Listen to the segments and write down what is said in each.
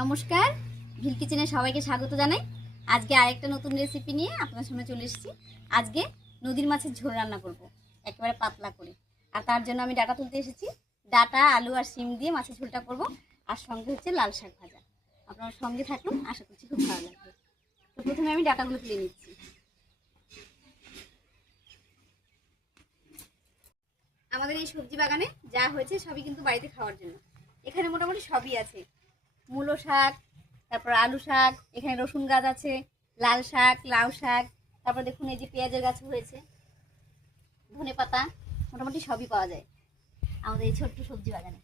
নমস্কার। ভিল কিচেনে সবাইকে স্বাগত জানাই। আজকে আরেকটা নতুন রেসিপি নিয়ে আপনার সামনে চলে এসেছি। আজকে নদীর মাছের ঝোল রান্না করব, একেবারে পাতলা করে। আর তার জন্য আমি ডাটা তুলতে এসেছি। ডাটা, আলু আর শিম দিয়ে মাছের ঝোলটা করব, আর সঙ্গে হচ্ছে লাল শাক ভাজা। আপনারা সঙ্গে থাকুন, আশা করছি খুব ভালো লাগবে। তো প্রথমে আমি ডাটাগুলো তুলে নিচ্ছি। আমাদের এই সবজি বাগানে যা হয়েছে সবই কিন্তু বাড়িতে খাওয়ার জন্য। এখানে মোটামুটি সবই আছে। মূলো শাক, তারপর আলু শাক, এখানে রসুন গাছ আছে, লাল শাক, লাউ শাক, তারপর দেখুন এই যে পেঁয়াজের গাছ হয়েছে ধনে পাতা মোটামুটি সবই পাওয়া যায় আমাদের এই ছোট্ট সবজি বাগানে।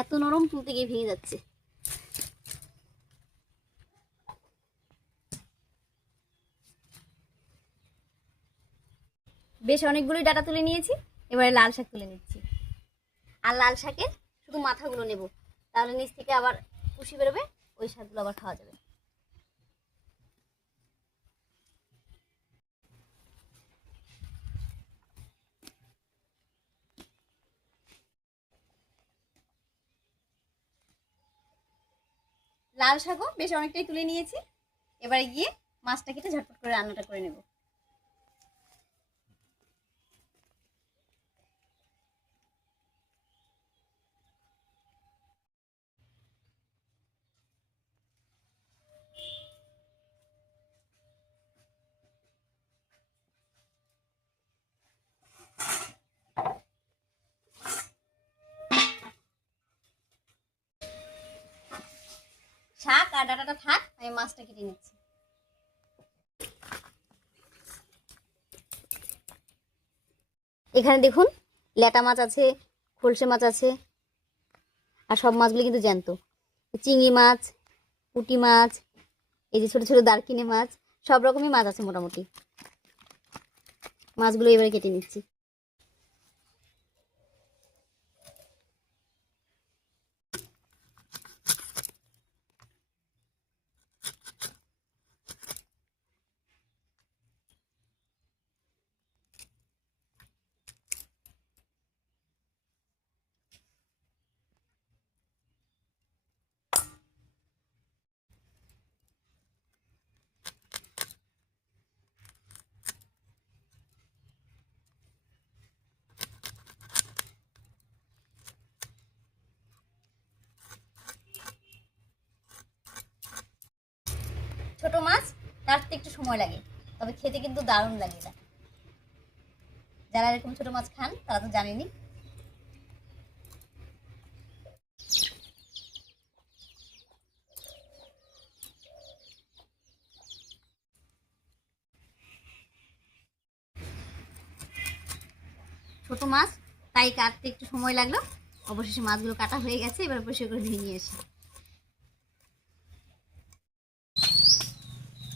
এত নরম তুলতে গিয়ে ভেঙে যাচ্ছে। বেশ অনেকগুলোই ডাটা তুলে নিয়েছি, এবারে লাল শাক তুলে নিচ্ছি। আর লাল শাকের শুধু মাথাগুলো নেব, তাহলে নিচ থেকে আবার খুশি বেরোবে, ওই শাকগুলো আবার খাওয়া যাবে। লাল শাকও বেশ অনেকটাই তুলে নিয়েছি। এবারে গিয়ে মাছটা কেটে ঝটপট করে রান্নাটা করে নেব। শাক ডাটাটা থাক, আমি মাছটা কেটে নিচ্ছি। এখানে দেখুন, ল্যাটা মাছ আছে, খলসে মাছ আছে, আর সব মাছগুলো কিন্তু জ্যান্ত। চিংড়ি মাছ, পুঁটি মাছ, এই যে ছোট ছোট দারকিনে মাছ, সব রকমই মাছ আছে মোটামুটি। মাছগুলো এবারে কেটে নিচ্ছি ছোট মাছ কাটতে একটু সময় লাগে। তবে খেতে কিন্তু দারুণ লাগে এটা। যারা এরকম ছোট মাছ খান, তারা তো জানেনি ছোট মাছ, তাই কাটতে একটু সময় লাগল। অবশেষে মাছগুলো কাটা হয়ে গেছে, এবার পরিষ্কার করে ধুয়ে নিয়ে এসে।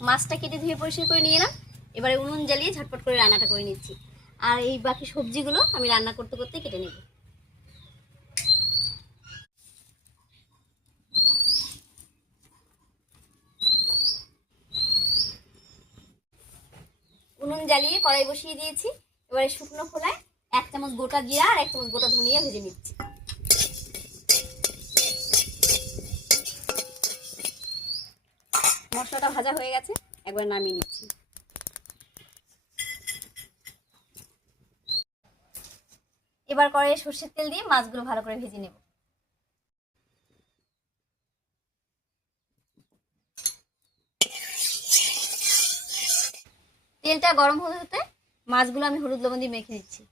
মাছটা কেটে ধুয়ে পরিষ্কার করে নিয়ে এলাম। এবারে উনুন জ্বালিয়ে ঝটপট করে রান্নাটা করে নিচ্ছি। আর এই বাকি সবজিগুলো আমি রান্না করতে করতে কেটে নেব। উনুন জ্বালিয়ে কড়াই বসিয়ে দিয়েছি। এবারে শুকনো খোলায় এক চামচ গোটা জিরা আর এক চামচ গোটা ধনিয়া ভেজে নিচ্ছি। মশলাটা ভাজা হয়ে গেছে, একবার নামিয়ে নিচ্ছি। এবার করে সর্ষের তেল দিয়ে মাছগুলো ভালো করে ভেজে নেব। তেলটা গরম হতে হতে মাছগুলো আমি হলুদ লবণ দিয়ে মেখে দিচ্ছি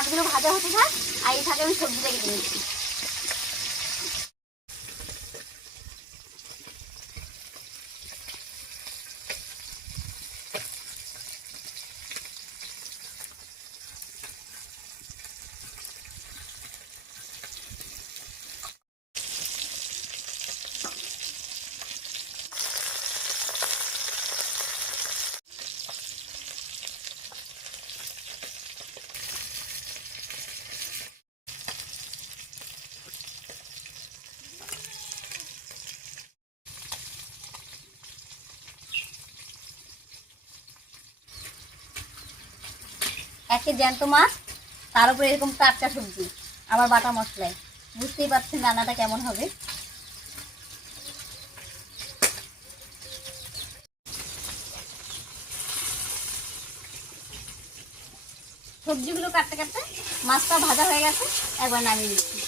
মাছগুলো ভাজা হতে থাক আর এই থাকে আমি সবজিটা কেটে নিচ্ছি একে জ্যান্ত মাছ, তার উপরে এরকম টাটকা সবজি, আবার বাটা মশলায় বুঝতেই পারছেন রান্নাটা কেমন হবে? সবজিগুলো কাটতে কাটতে মাছটা ভাজা হয়ে গেছে, একবার নামিয়ে নিচ্ছি।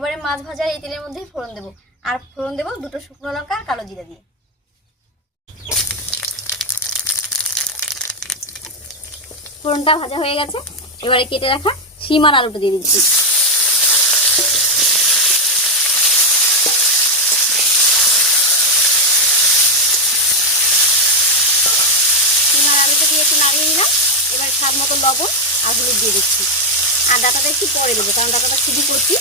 এবারে মাছ ভাজার এই তেলের মধ্যেই ফোড়ন দেবো। আর ফোড়ন দেবো দুটো শুকনো লঙ্কা আর কালো জিরা দিয়ে। ফোড়নটা ভাজা হয়ে গেছে। এবারে কেটে রাখা শিম আর আলুটা দিয়ে দিচ্ছি। আর আলুটা দিয়ে একটু এবার স্বাদ মতো লবণ আর হলুদ দিয়ে দিচ্ছি। আর ডাটাটা একটু পরে দেবো, কারণ ডাটাটা খুবই করছি।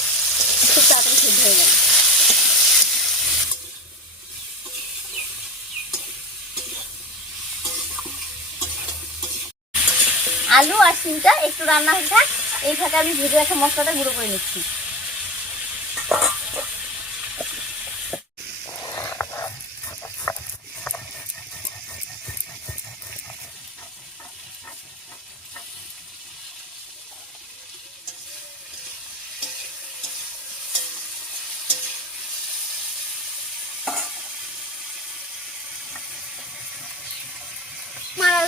আলু আর সিমটা একটু রান্না হয়ে থাক এই ফাঁকে আমি ভেজে রাখা মশলাটা গুঁড়ো করে নিচ্ছি।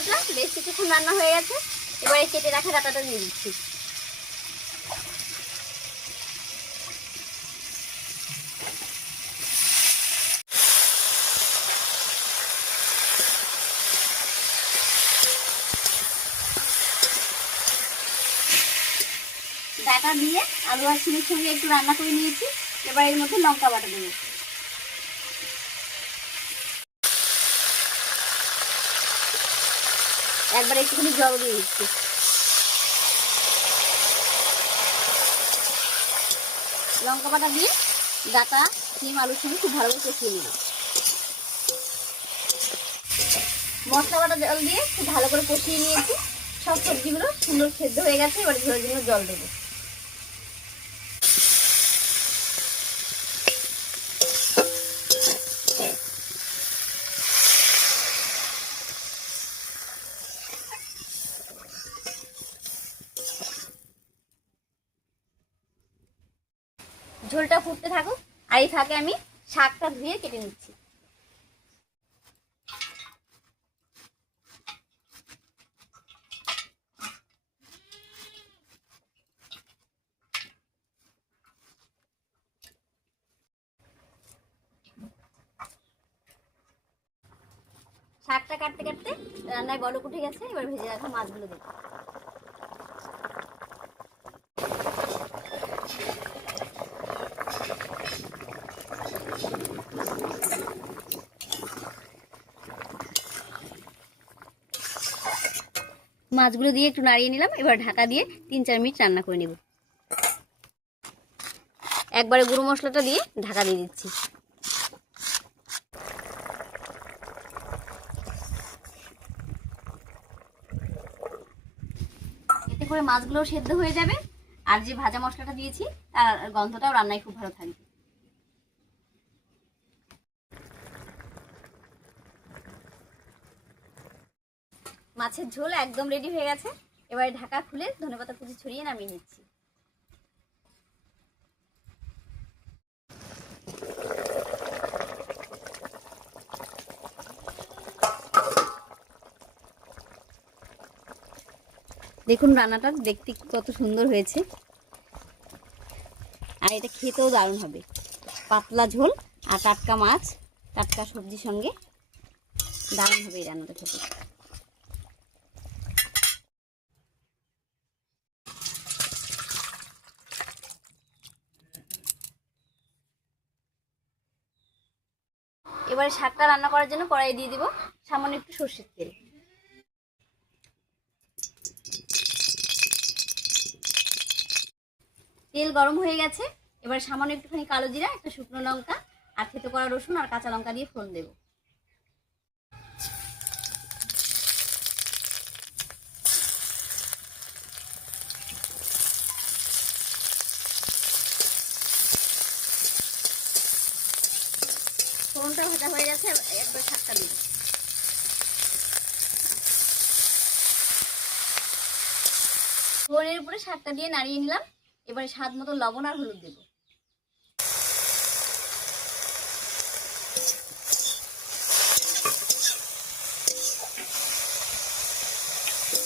মার বেশ কিছুক্ষণ রান্না হয়ে গেছে। এবারে কেটে রাখা ডাটাটা দিয়ে দিচ্ছি ডাটা দিয়ে আলু আর সঙ্গে একটু রান্না করে নিয়েছি। এবার এর মধ্যে লঙ্কা বাটা দেবো। একবার একটুখানি জল দিয়ে দিচ্ছি। লঙ্কা পাতা দিয়ে ডাটা সিম আলুর সঙ্গে খুব ভালো করে কষিয়ে নিলাম। মশলা বাটা জল দিয়ে খুব ভালো করে কষিয়ে নিয়েছি। সব সবজিগুলো সুন্দর সেদ্ধ হয়ে গেছে, এবার জন্য জল দেবো ঝোলটা ফুটতে থাকুক, আর এই ফাঁকে আমি শাকটা ধুয়ে কেটে নিচ্ছি। শাকটা কাটতে কাটতে রান্নায় বলক উঠে গেছে, এবার ভেজে রাখা মাছগুলো দেবো মাছগুলো দিয়ে একটু নাড়িয়ে নিলাম, এবার ঢাকা দিয়ে তিন চার মিনিট রান্না করে নেব। একবারে গুঁড়ো মশলাটা দিয়ে ঢাকা দিয়ে দিচ্ছি। এতে করে মাছগুলো সেদ্ধ হয়ে যাবে, আর যে ভাজা মশলাটা দিয়েছি, তার গন্ধটাও রান্নায় খুব ভালো থাকবে। মাছের ঝোল একদম রেডি হয়ে গেছে। এবারে ঢাকা খুলে ধনেপাতা কুচি ছড়িয়ে নামিয়ে নিচ্ছি। দেখুন রান্নাটা দেখতে কত সুন্দর হয়েছে। আর এটা খেতেও দারুণ হবে। পাতলা ঝোল আর টাটকা মাছ, টাটকা সবজির সঙ্গে দারুণ হবে এই রান্নাটা খেতে। এবারে শাকটা রান্না করার জন্য কড়াই দিয়ে দিব সামান্য একটু সর্ষের তেল। তেল গরম হয়ে গেছে, এবার সামান্য একটুখানি কালো জিরা, একটা শুকনো লঙ্কা, আর থেতো করা রসুন আর কাঁচা লঙ্কা দিয়ে ফোড়ন দেবো ফোড়নটা ভাজা হয়ে গেছে ফোড়নের উপরে শাকটা দিয়ে নাড়িয়ে নিলাম। এবারে স্বাদ মতো লবণ আর হলুদ দেবো।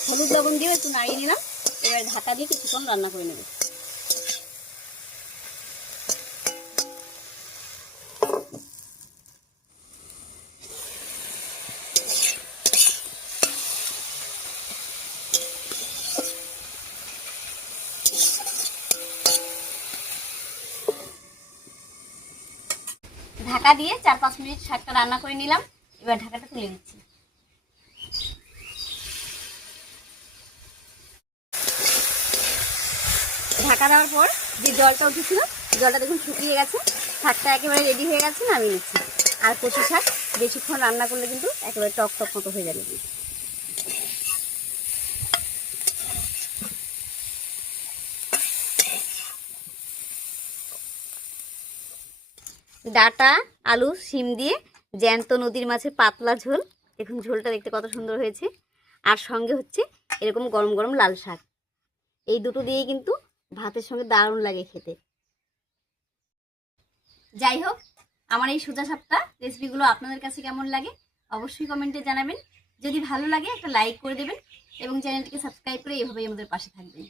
হলুদ লবণ দিয়ে একটু নাড়িয়ে নিলাম। এবার ঢাকা দিয়ে কিছুক্ষণ রান্না করে নেবে। ঢাকা দিয়ে চার পাঁচ মিনিট শাকটা রান্না করে নিলাম। এবার ঢাকাটা তুলে দিচ্ছি ঢাকা দেওয়ার পর যে জলটা উঠেছিল, জলটা দেখুন শুকিয়ে গেছে। শাকটা একেবারে রেডি হয়ে গেছে, নামিয়ে নিচ্ছি। আর কচু শাক বেশিক্ষণ রান্না করলে কিন্তু একেবারে টক টক মতো হয়ে যাবে। ডাটা, আলু, শিম দিয়ে জ্যান্ত নদীর মাছের পাতলা ঝোল। দেখুন ঝোলটা দেখতে কত সুন্দর হয়েছে। আর সঙ্গে হচ্ছে এরকম গরম গরম লাল শাক। এই দুটো দিয়েই কিন্তু ভাতের সঙ্গে দারুণ লাগে খেতে। যাই হোক, আমার এই সোজা সাপটা রেসিপিগুলো আপনাদের কাছে কেমন লাগে অবশ্যই কমেন্টে জানাবেন। যদি ভালো লাগে একটা লাইক করে দেবেন এবং চ্যানেলটিকে সাবস্ক্রাইব করে এভাবেই আমাদের পাশে থাকবেন।